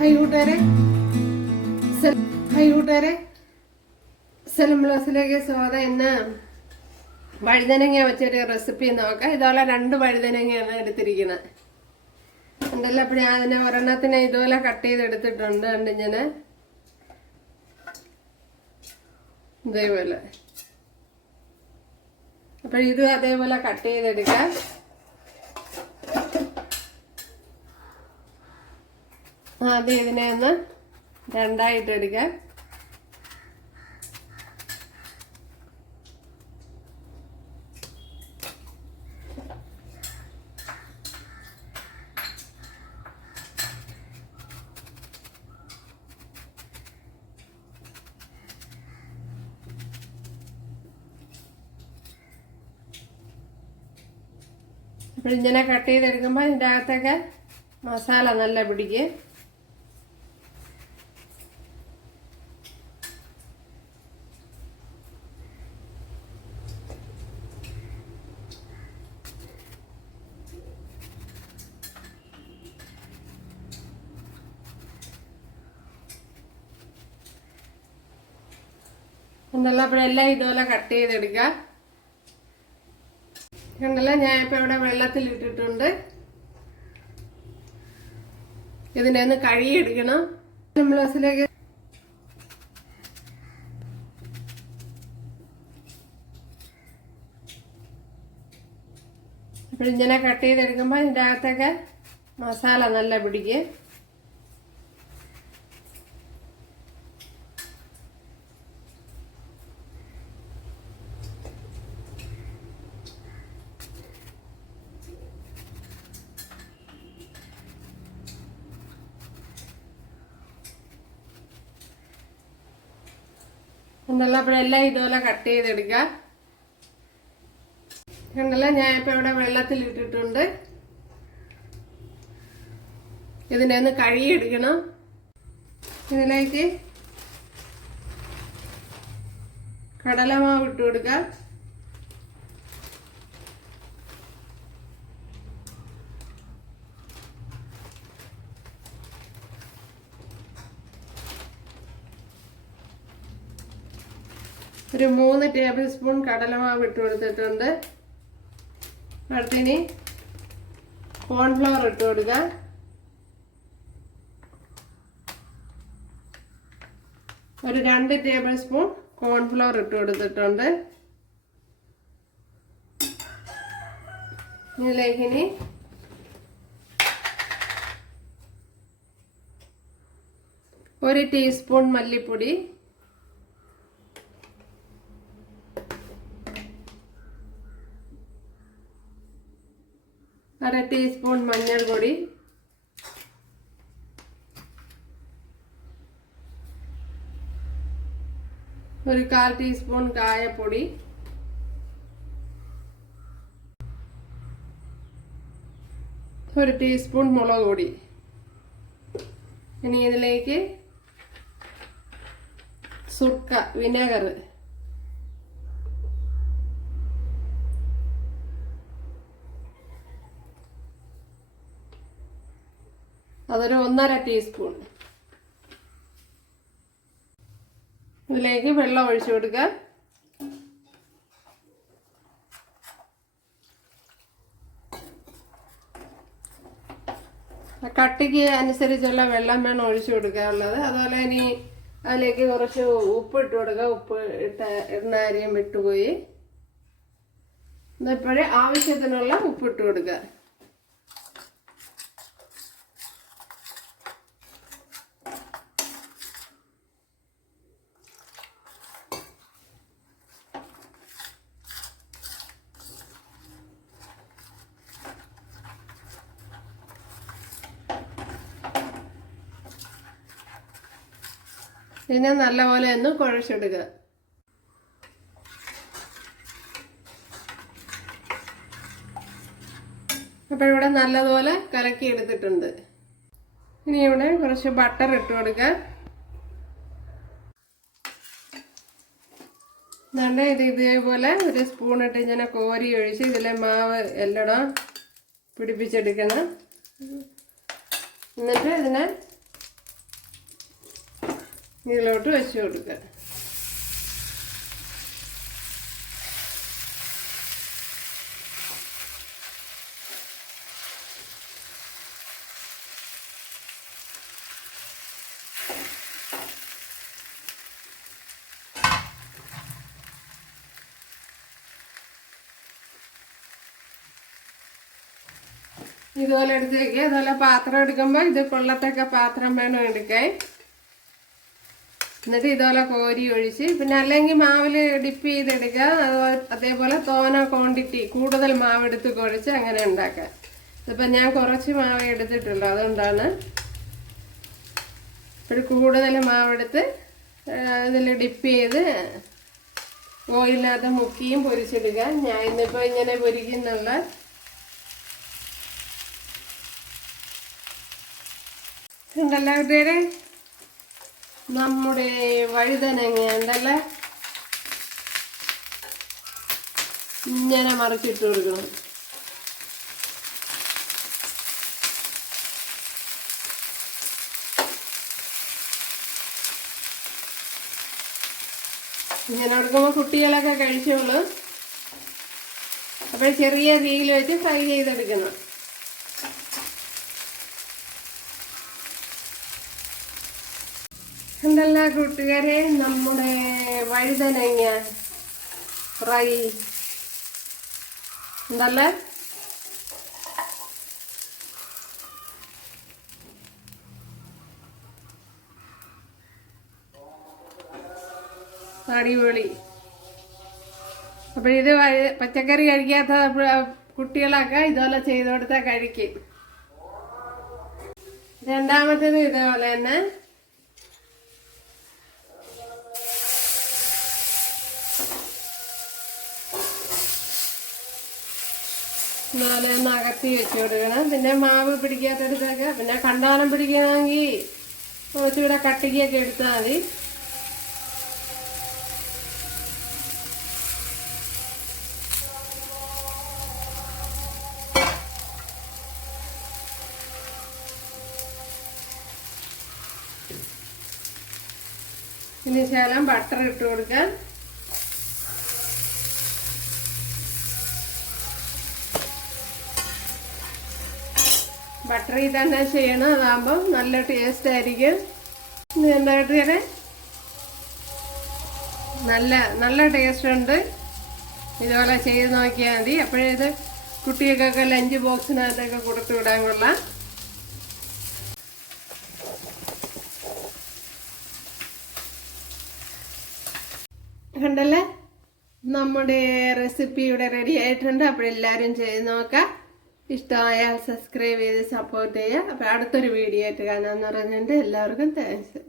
Hi കൂട്ടുകാരെ, സെലം ബ്ലോസിലേക്ക് സ്വാഗതം. ഇന്ന് വഴുതനങ്ങ വെച്ചൊരു റെസിപ്പി നോക്കാം. ഇതുപോലെ 2 വഴുതനങ്ങയാണ് എടുത്തിരിക്കുന്നത്. ഉണ്ടല്ലോ, അപ്പോൾ ഞാൻ അതിനെ ഒരെണ്ണത്തിനെ ഇതുപോലെ കട്ട് ചെയ്തെടുത്തിട്ടുണ്ട്. ഉണ്ട് ഞാൻ ഇതേപോലെ. അപ്പോൾ ഇത് അതേപോലെ കട്ട് ചെയ്തെടുക്കാം. ആദ്യം ഇതിനെ ഒന്ന് 2ആയിട്ട് എടുക്കാം. അപ്പോൾ ഇങ്ങനെ കട്ട് ചെയ്തെടുക്കുമ്പോൾ ഇതിൻ്റെ അകത്തൊക്കെ മസാല നല്ല പിടിക്കും. ഉണ്ടല്ലോ, അപ്പോഴെല്ലാം ഇതുപോലെ കട്ട് ചെയ്തെടുക്കാം. ഉണ്ടല്ലോ, ഞാൻ ഇപ്പം ഇവിടെ വെള്ളത്തിൽ ഇട്ടിട്ടുണ്ട്. ഇതിനെ ഒന്ന് കഴുകിയെടുക്കണം. ബ്ലൗസിലേക്ക് അപ്പോൾ ഇങ്ങനെ കട്ട് ചെയ്തെടുക്കുമ്പോൾ ഇതിൻ്റെ അകത്തൊക്കെ മസാല നല്ല പിടിക്കും. ഉണ്ടല്ലോ, അപ്പോഴെല്ലാം ഇതുപോലെ കട്ട് ചെയ്തെടുക്കാം. ഉണ്ടല്ലോ, ഞാൻ ഇപ്പം ഇവിടെ വെള്ളത്തിൽ ഇട്ടിട്ടുണ്ട്. ഇതിനെ ഒന്ന് കഴുകിയെടുക്കണം. ഇതിലേക്ക് കടലമാവ് ഇട്ട് കൊടുക്കാം. ഒരു 3 ടേബിൾ സ്പൂൺ കടലമാവ് ഇട്ട് കൊടുത്തിട്ടുണ്ട്. അടുത്തിനി കോൺഫ്ലവർ ഇട്ട് കൊടുക്കുക. ഒരു 2 ടേബിൾ സ്പൂൺ കോൺഫ്ലവർ ഇട്ട് കൊടുത്തിട്ടുണ്ട്. ഇതിലേക്ക് ഇനി ഒരു ടീസ്പൂൺ മല്ലിപ്പൊടി, 1/2 ടീസ്പൂൺ മഞ്ഞൾപ്പൊടി, ഒരു 1/4 ടീസ്പൂൺ കായപ്പൊടി, ഒരു ടീസ്പൂൺ മുളക് പൊടി. ഇനി ഇതിലേക്ക് സുർക്ക, വിനെഗർ, അതൊരു 1/2 ടീസ്പൂൺ. ഇതിലേക്ക് വെള്ളം ഒഴിച്ചു കൊടുക്കുക. കട്ടിക്ക് അനുസരിച്ചുള്ള വെള്ളം വേണം ഒഴിച്ചു കൊടുക്കാനുള്ളത്. അതുപോലെ ഇനി അതിലേക്ക് കുറച്ച് ഉപ്പ് ഇട്ട് കൊടുക്കുക. ഉപ്പ് ഇടുന്ന കാര്യം വിട്ടുപോയി. ഇപ്പോഴേ ആവശ്യത്തിനുള്ള ഉപ്പ് ഇട്ട് കൊടുക്കുക. ഇതിനെ നല്ലപോലെ ഒന്ന് കുഴച്ചെടുക്കുക. അപ്പോൾ ഇവിടെ നല്ലതുപോലെ കലക്കി എടുത്തിട്ടുണ്ട്. ഇനി ഇവിടെ കുറച്ച് ബട്ടർ ഇട്ട് കൊടുക്കുക. ഇത് ഇതേപോലെ ഒരു സ്പൂൺ ഇട്ട് ഇങ്ങനെ കോരി ഒഴിച്ച് ഇതിലെ മാവ് എല്ലാം പിടിപ്പിച്ചെടുക്കണം. എന്നിട്ട് ഇതിനെ ഇതിലോട്ട് വെച്ച് കൊടുക്കുക. ഇതുപോലെ എടുത്ത് വയ്ക്കുക. അതുപോലെ പാത്രം എടുക്കുമ്പോൾ ഇത് കൊള്ളത്തക്ക പാത്രം വേണം എടുക്കാൻ. എന്നിട്ട് ഇതുപോലെ കോരി ഒഴിച്ച്, പിന്നെ അല്ലെങ്കിൽ മാവിൽ ഡിപ്പ് ചെയ്തെടുക്കുക. അതേപോലെ തോന ക്വാണ്ടിറ്റി കൂടുതൽ മാവ് എടുത്ത് കുഴച്ച് അങ്ങനെ ഉണ്ടാക്കാം. ഇതിപ്പോൾ ഞാൻ കുറച്ച് മാവ് എടുത്തിട്ടുള്ളൂ, അതുകൊണ്ടാണ്. ഇപ്പോൾ കൂടുതൽ മാവെടുത്ത് ഇതിൽ ഡിപ്പ് ചെയ്ത് ഓയിലിനകത്ത് മുക്കിയും പൊരിച്ചെടുക്കുക. ഞാൻ ഇന്നിപ്പോൾ ഇങ്ങനെ പൊരിക്കുന്നുള്ള. ഉണ്ടല്ലോ കൂട്ടുകാരെ, നമ്മുടെ വഴുതനങ്ങ ഉണ്ടല്ലോ ഇങ്ങനെ മറിച്ചിട്ട് കൊടുക്കണം. ഇങ്ങനെ കൊടുക്കുമ്പോൾ കുട്ടികളൊക്കെ കഴിച്ചോളൂ. അപ്പോൾ ചെറിയ തീയിൽ വെച്ച് ഫ്രൈ ചെയ്തെടുക്കണം. ഉണ്ടല്ലോ കൂട്ടുകാരെ, നമ്മുടെ വഴുതനങ്ങ ഫ്രൈ ഉണ്ടല്ലോ. അടിപൊളി. അപ്പോൾ ഇത് പച്ചക്കറി കഴിക്കാത്ത കുട്ടികളൊക്കെ ഇതുപോലെ ചെയ്ത് കൊടുത്താൽ കഴിക്കും. രണ്ടാമത്തേത് ഇതേപോലെ തന്നെ നാലൊന്ന് അകത്തി വെച്ച് കൊടുക്കണം. പിന്നെ മാവ് പിടിക്കാത്തടുത്തൊക്കെ, പിന്നെ കണ്ടാനം പിടിക്കണമെങ്കിൽ കുറച്ചുകൂടെ കട്ടിക്കൊക്കെ എടുത്താൽ മതി. ഇനി ശകലം ബട്ടർ ഇട്ട് കൊടുക്കാം. ബട്ടറിൽ തന്നെ ചെയ്യണം, അതാകുമ്പോൾ നല്ല ടേസ്റ്റ് ആയിരിക്കും. എന്തായിട്ട് നല്ല ടേസ്റ്റ് ഉണ്ട്. ഇതുപോലെ ചെയ്ത് നോക്കിയാൽ മതി. അപ്പോഴേത് കുട്ടികൾക്കൊക്കെ ലഞ്ച് ബോക്സിനകത്തൊക്കെ കൊടുത്തു വിടാൻ കൊള്ളാം. കണ്ടല്ലേ, നമ്മുടെ റെസിപ്പി ഇവിടെ റെഡി ആയിട്ടുണ്ട്. അപ്പോഴെല്ലാവരും ചെയ്ത് നോക്കാം. ഇഷ്ടമായാൽ സബ്സ്ക്രൈബ് ചെയ്ത് സപ്പോർട്ട് ചെയ്യുക. അപ്പോൾ അടുത്തൊരു വീഡിയോ ആയിട്ട് കാണാമെന്ന് പറഞ്ഞിട്ട് എല്ലാവർക്കും താങ്ക്സ്.